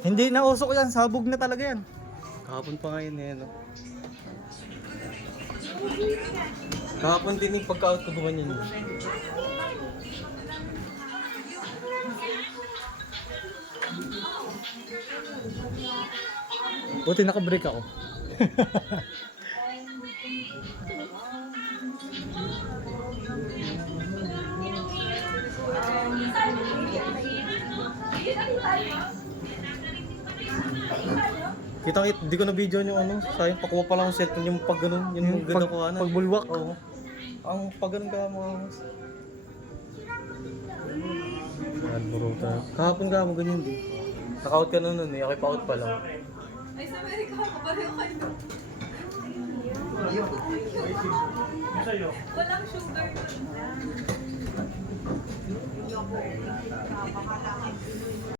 Hindi na usok yan, sabog na talaga yan. Kahapon pa ngayon eh, no? Kahapon din yung pagka-out ko gumawa niyan. Buti naka-break ako. Kita kit, di ko na video yung ano, sayang pakuha pa lang ang cellphone yung pag ganun, yung Yung ganda ko ano. pagbulwak. Oo. Ang pag ganun ka mga Yan, bro. Kahapon ka mo ganyan din. Naka-out ka na nun eh, ako pa-out pa lang. Ay, sa Amerika ako, pareho kayo. Walang sugar doon.